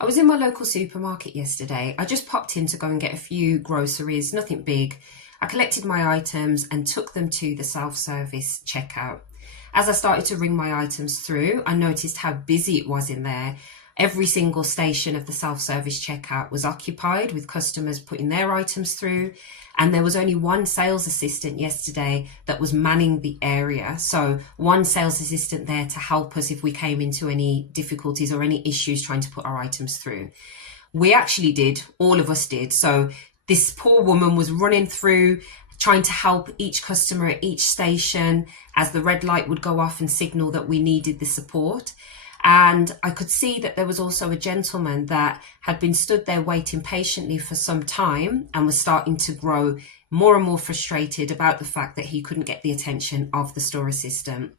I was in my local supermarket yesterday. I just popped in to go and get a few groceries, nothing big. I collected my items and took them to the self-service checkout. As I started to ring my items through, I noticed how busy it was in there. Every single station of the self-service checkout was occupied with customers putting their items through, and there was only one sales assistant yesterday that was manning the area. So one sales assistant there to help us if we came into any difficulties or any issues trying to put our items through. We actually did, all of us did. So this poor woman was running through, trying to help each customer at each station as the red light would go off and signal that we needed the support. And I could see that there was also a gentleman that had been stood there waiting patiently for some time and was starting to grow more and more frustrated about the fact that he couldn't get the attention of the store assistant.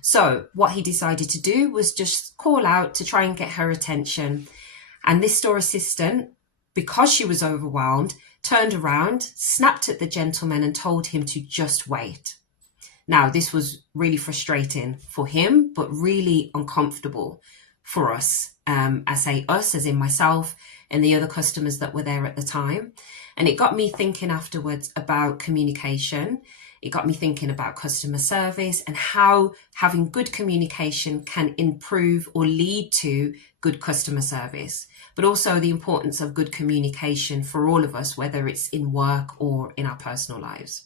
So what he decided to do was just call out to try and get her attention. And this store assistant, because she was overwhelmed, turned around, snapped at the gentleman and told him to just wait. Now, this was really frustrating for him, but really uncomfortable for us. I say us as in myself and the other customers that were there at the time. And it got me thinking afterwards about communication. It got me thinking about customer service and how having good communication can improve or lead to good customer service, but also the importance of good communication for all of us, whether it's in work or in our personal lives.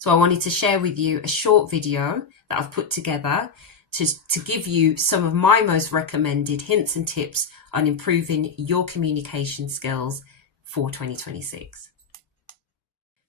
So I wanted to share with you a short video that I've put together to give you some of my most recommended hints and tips on improving your communication skills for 2026.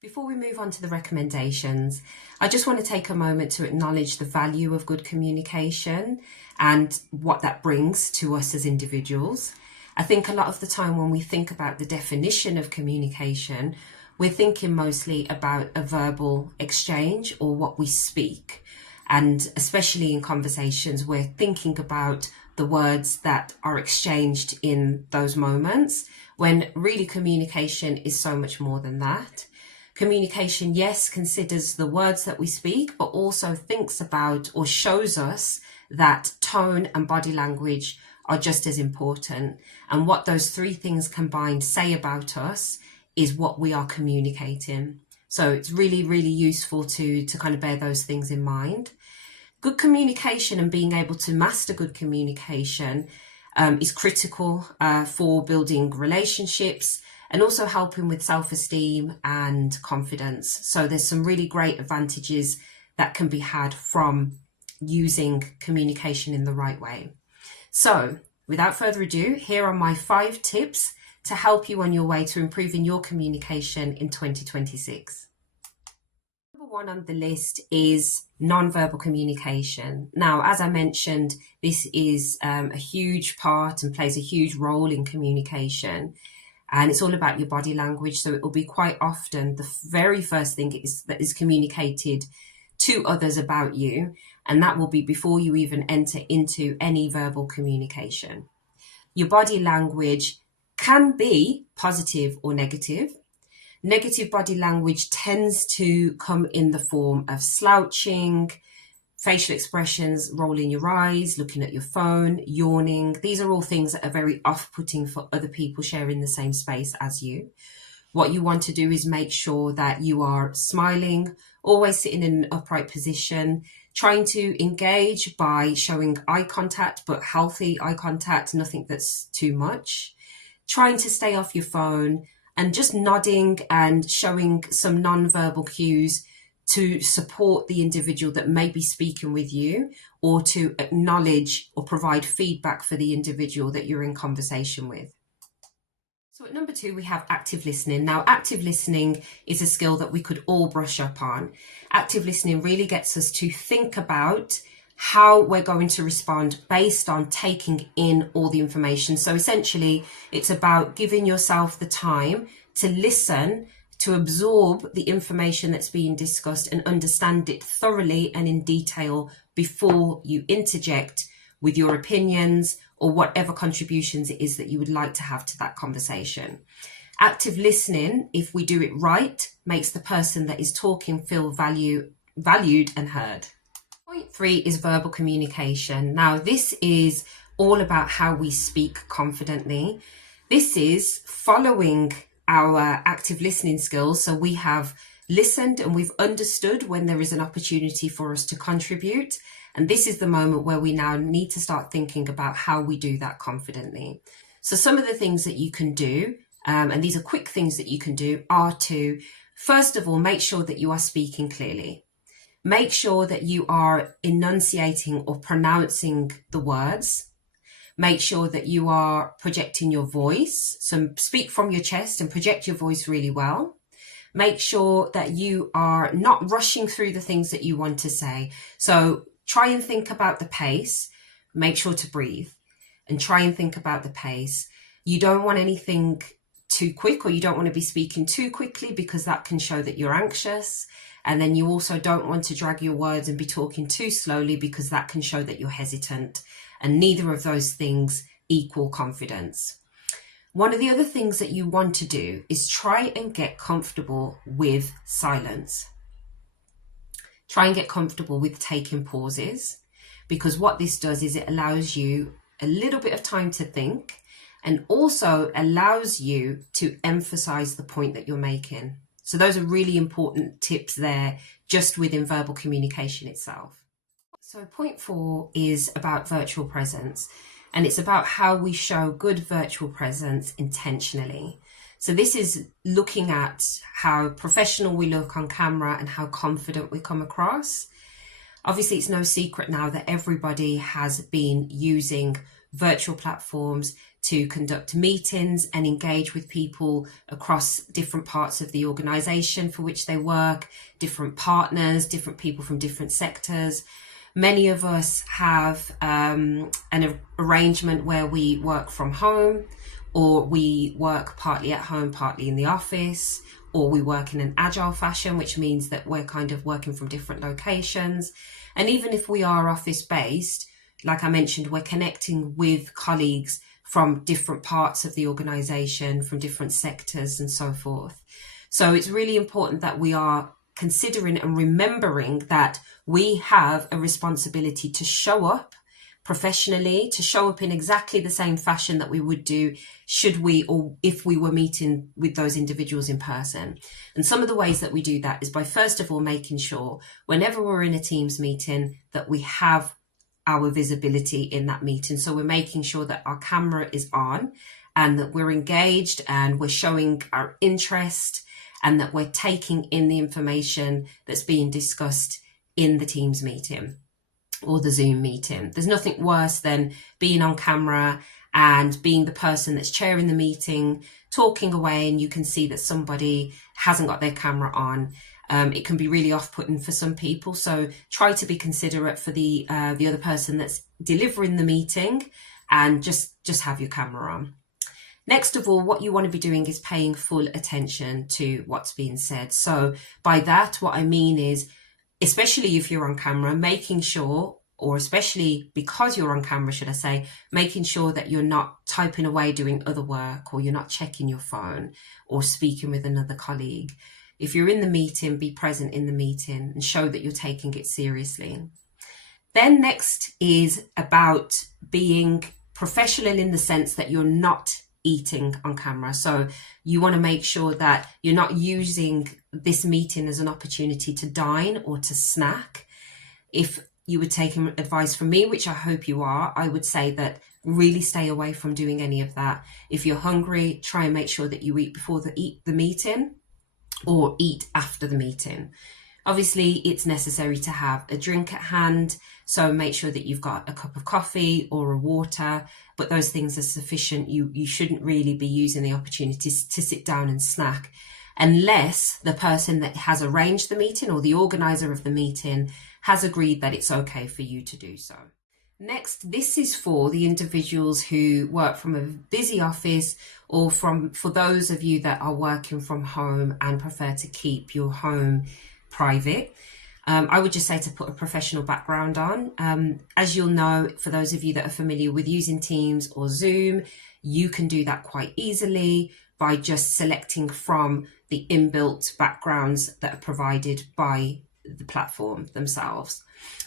Before we move on to the recommendations, I just want to take a moment to acknowledge the value of good communication and what that brings to us as individuals. I think a lot of the time when we think about the definition of communication, we're thinking mostly about a verbal exchange or what we speak. And especially in conversations, we're thinking about the words that are exchanged in those moments, when really communication is so much more than that. Communication, yes, considers the words that we speak, but also thinks about or shows us that tone and body language are just as important. And what those three things combined say about us is what we are communicating. So it's really, really useful to kind of bear those things in mind. Good communication and being able to master good communication is critical for building relationships and also helping with self-esteem and confidence. So there's some really great advantages that can be had from using communication in the right way. So without further ado, here are my 5 tips to help you on your way to improving your communication in 2026. Number 1 on the list is non-verbal communication. Now, as I mentioned, this is a huge part and plays a huge role in communication. And it's all about your body language. So it will be quite often the very first thing that is communicated to others about you. And that will be before you even enter into any verbal communication. Your body language can be positive or negative. Negative body language tends to come in the form of slouching, facial expressions, rolling your eyes, looking at your phone, yawning. These are all things that are very off-putting for other people sharing the same space as you. What you want to do is make sure that you are smiling, always sitting in an upright position, trying to engage by showing eye contact, but healthy eye contact, nothing that's too much. Trying to stay off your phone and just nodding and showing some non-verbal cues to support the individual that may be speaking with you, or to acknowledge or provide feedback for the individual that you're in conversation with. So at number 2, we have active listening. Now, active listening is a skill that we could all brush up on. Active listening really gets us to think about how we're going to respond based on taking in all the information. So essentially, it's about giving yourself the time to listen, to absorb the information that's being discussed and understand it thoroughly and in detail before you interject with your opinions or whatever contributions it is that you would like to have to that conversation. Active listening, if we do it right, makes the person that is talking feel valued and heard. Point 3 is verbal communication. Now, this is all about how we speak confidently. This is following our active listening skills. So we have listened and we've understood when there is an opportunity for us to contribute. And this is the moment where we now need to start thinking about how we do that confidently. So some of the things that you can do, and these are quick things that you can do, are to, first of all, make sure that you are speaking clearly. Make sure that you are enunciating or pronouncing the words. Make sure that you are projecting your voice. So speak from your chest and project your voice really well. Make sure that you are not rushing through the things that you want to say. So try and think about the pace. Make sure to breathe and try and think about the pace. You don't want anything too quick, or you don't want to be speaking too quickly, because that can show that you're anxious. And then you also don't want to drag your words and be talking too slowly, because that can show that you're hesitant. And neither of those things equal confidence. One of the other things that you want to do is try and get comfortable with silence. Try and get comfortable with taking pauses, because what this does is it allows you a little bit of time to think, and also allows you to emphasize the point that you're making. So those are really important tips there, just within verbal communication itself. So point 4 is about virtual presence, and it's about how we show good virtual presence intentionally. So this is looking at how professional we look on camera and how confident we come across. Obviously, it's no secret now that everybody has been using virtual platforms to conduct meetings and engage with people across different parts of the organization for which they work, different partners, different people from different sectors. Many of us have an arrangement where we work from home, or we work partly at home, partly in the office, or we work in an agile fashion, which means that we're kind of working from different locations. And even if we are office based, like I mentioned, we're connecting with colleagues from different parts of the organization, from different sectors and so forth. So it's really important that we are considering and remembering that we have a responsibility to show up professionally, to show up in exactly the same fashion that we would do should we, or if we were meeting with those individuals in person. And some of the ways that we do that is by, first of all, making sure whenever we're in a Teams meeting that we have our visibility in that meeting. So we're making sure that our camera is on and that we're engaged and we're showing our interest, and that we're taking in the information that's being discussed in the Teams meeting or the Zoom meeting. There's nothing worse than being on camera and being the person that's chairing the meeting, talking away, and you can see that somebody hasn't got their camera on. It can be really off-putting for some people. So try to be considerate for the other person that's delivering the meeting, and just have your camera on. Next of all, what you want to be doing is paying full attention to what's being said. So by that, what I mean is, especially if you're on camera, making sure, or especially because you're on camera, should I say, making sure that you're not typing away doing other work, or you're not checking your phone or speaking with another colleague. If you're in the meeting, be present in the meeting and show that you're taking it seriously. Then next is about being professional in the sense that you're not eating on camera. So you want to make sure that you're not using this meeting as an opportunity to dine or to snack. If you would take advice from me, which I hope you are, I would say that really stay away from doing any of that. If you're hungry, try and make sure that you eat before the meeting, or eat after the meeting. Obviously, it's necessary to have a drink at hand, so make sure that you've got a cup of coffee or a water, but those things are sufficient. You shouldn't really be using the opportunity to sit down and snack, unless the person that has arranged the meeting or the organizer of the meeting has agreed that it's okay for you to do so. Next, this is for the individuals who work from a busy office, or for those of you that are working from home and prefer to keep your home private. I would just say to put a professional background on. As you'll know, for those of you that are familiar with using Teams or Zoom, you can do that quite easily by just selecting from the inbuilt backgrounds that are provided by the platform themselves.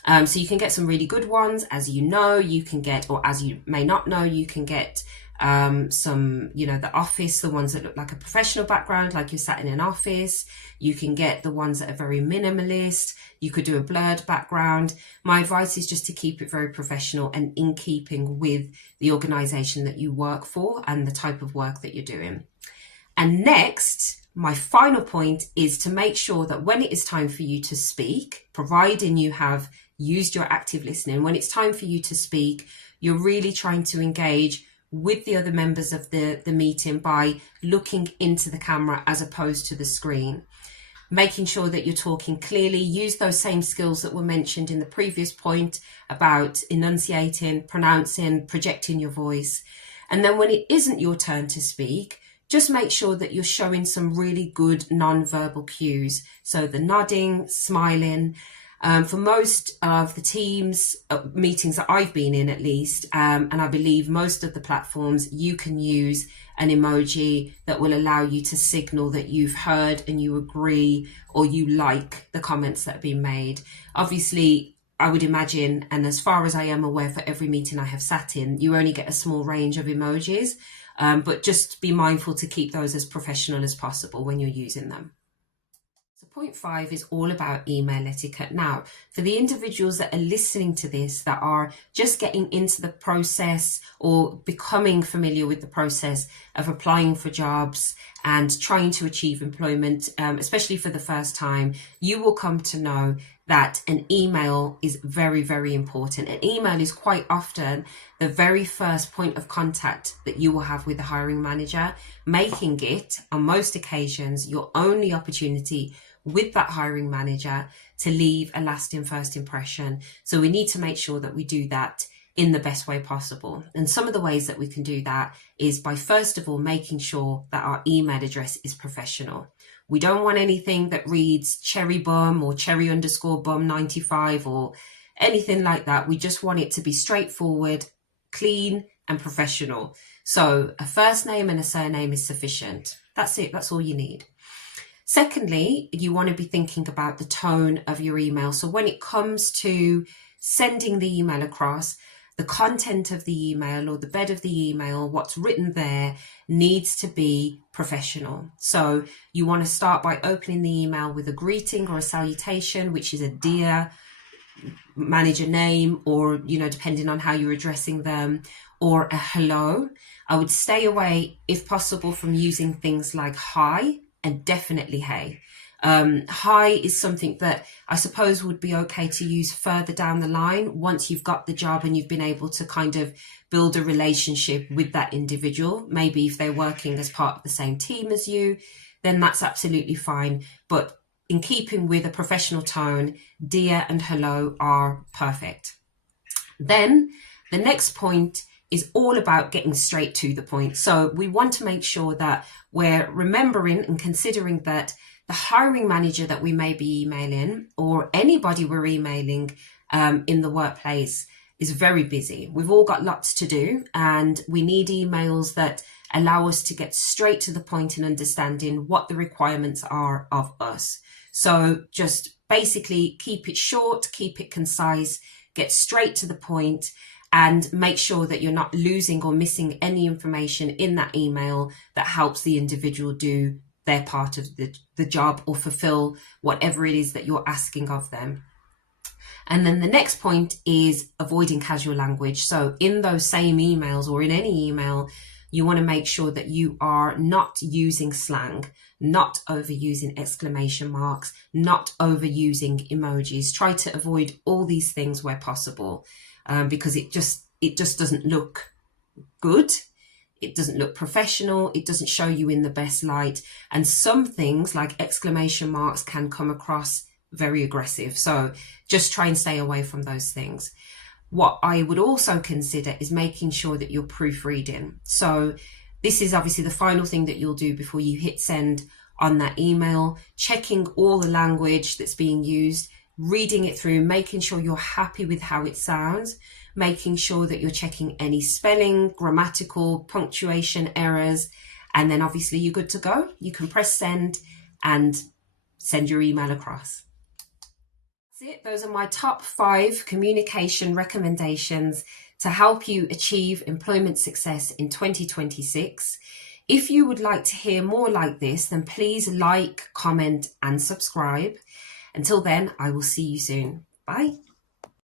So you can get some really good ones. As you know, you can get, or as you may not know, you can get some, the office, the ones that look like a professional background, like you're sat in an office. You can get the ones that are very minimalist. You could do a blurred background. My advice is just to keep it very professional and in keeping with the organization that you work for and the type of work that you're doing. And next, my final point is to make sure that when it is time for you to speak, providing you have used your active listening, when it's time for you to speak, you're really trying to engage with the other members of the meeting by looking into the camera as opposed to the screen. Making sure that you're talking clearly, use those same skills that were mentioned in the previous point about enunciating, pronouncing, projecting your voice. And then when it isn't your turn to speak, just make sure that you're showing some really good non-verbal cues. So the nodding, smiling. For most of the teams meetings that I've been in, at least, and I believe most of the platforms, you can use an emoji that will allow you to signal that you've heard and you agree or you like the comments that have been made. Obviously, I would imagine, and as far as I am aware, for every meeting I have sat in, you only get a small range of emojis, but just be mindful to keep those as professional as possible when you're using them. So point 5 is all about email etiquette. Now, for the individuals that are listening to this, that are just getting into the process or becoming familiar with the process of applying for jobs and trying to achieve employment, especially for the first time, you will come to know that an email is very, very important. An email is quite often the very first point of contact that you will have with the hiring manager, making it, on most occasions, your only opportunity with that hiring manager to leave a lasting first impression. So we need to make sure that we do that in the best way possible. And some of the ways that we can do that is by, first of all, making sure that our email address is professional. We don't want anything that reads cherry bum or cherry underscore bum 95 or anything like that. We just want it to be straightforward, clean and professional. So a first name and a surname is sufficient. That's it. That's all you need. Secondly, you want to be thinking about the tone of your email. So when it comes to sending the email across, the content of the email or the bed of the email, what's written there needs to be professional. So you want to start by opening the email with a greeting or a salutation, which is a dear, manager name, or, depending on how you're addressing them, or a hello. I would stay away, if possible, from using things like hi and definitely hey. Hi is something that I suppose would be okay to use further down the line once you've got the job and you've been able to kind of build a relationship with that individual. Maybe if they're working as part of the same team as you, then that's absolutely fine. But in keeping with a professional tone, dear and hello are perfect. Then the next point is all about getting straight to the point. So we want to make sure that we're remembering and considering that the hiring manager that we may be emailing, or anybody we're emailing in the workplace, is very busy. We've all got lots to do, and we need emails that allow us to get straight to the point in understanding what the requirements are of us. So just basically keep it short, keep it concise, get straight to the point, and make sure that you're not losing or missing any information in that email that helps the individual do their part of the job or fulfill whatever it is that you're asking of them. And then the next point is avoiding casual language. So in those same emails, or in any email, you want to make sure that you are not using slang, not overusing exclamation marks, not overusing emojis. Try to avoid all these things where possible, because it just doesn't look good. It doesn't look professional. It doesn't show you in the best light. And some things like exclamation marks can come across very aggressive. So just try and stay away from those things. What I would also consider is making sure that you're proofreading. So this is obviously the final thing that you'll do before you hit send on that email, checking all the language that's being used, reading it through, making sure you're happy with how it sounds, making sure that you're checking any spelling, grammatical, punctuation errors, and then obviously you're good to go. You can press send and send your email across. it. Those are my top 5 communication recommendations to help you achieve employment success in 2026. If you would like to hear more like this, then please like, comment, and subscribe. Until then, I will see you soon. Bye.